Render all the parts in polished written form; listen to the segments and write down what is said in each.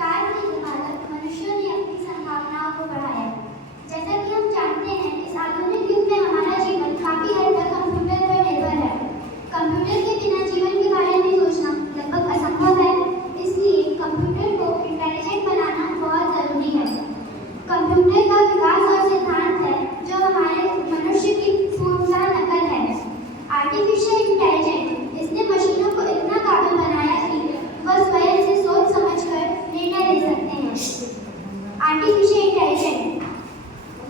विकास की इबादत मनुष्यों ने अपनी संभावनाओं को बढ़ाया। जैसा कि हम जानते हैं, इस आधुनिक युग में हमारा जीवन काफी हद तक कंप्यूटर पर निर्भर है। कंप्यूटर के बिना जीवन के बारे में सोचना लगभग असंभव है, इसलिए कंप्यूटर को इंटेलिजेंट बनाना बहुत जरूरी है। कंप्यूटर का विकास और सिद्धांत है जो हमारे मनुष्य की पूर्णतः नकल है। आर्टिफिशियल इंटेलिजेंस, इसने मशीनों को इतना काबिल बनाया कि वह स्वयं से सोच समझकर निर्णय ले सकते हैं। आर्टिफिशियल इंटेलिजेंस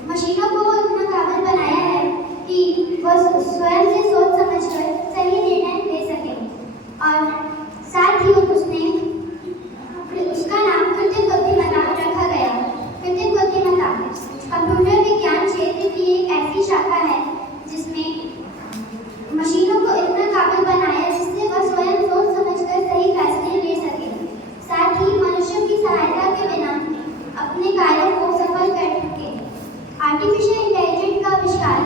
मशीनों को इतना काबिल बनाया है कि वह स्वयं से सोच समझकर सही निर्णय ले सके। और साथ ही उसका नाम कृत्रिम बुद्धिमत्ता रखा गया। कृत्रिम बुद्धिमत्ता कंप्यूटर विज्ञान क्षेत्र की एक ऐसी शाखा है जिसमें मशीनों को इतना काबिल बनाया जिससे वह स्वयं सोच समझकर सही फैसले ले सके, साथ ही मनुष्यों की सहायता के बिना अपने कार्यों को सफल कर सके। आर्टिफिशियल इंटेलिजेंस का आविष्कार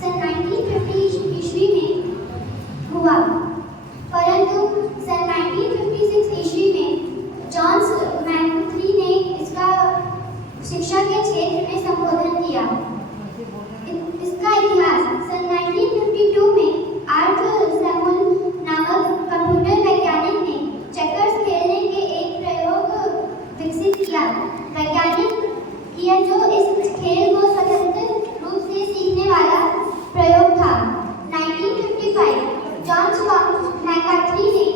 सन 1950 ईस्वी में हुआ, परंतु सन 1956 ईस्वी में जॉन मैकथ्री ने इसका शिक्षा के क्षेत्र में संबोधन किया। इसका इतिहास सन 1952 में आर्थर सैमुअल नामक कंप्यूटर वैज्ञानिक ने चेकर्स खेलने के एक प्रयोग विकसित किया। वैज्ञानिक किया जो इस खेल को स्वतंत्र रूप से सीखने वाला प्रयोग था। 1955 जॉन मैकथ्री ने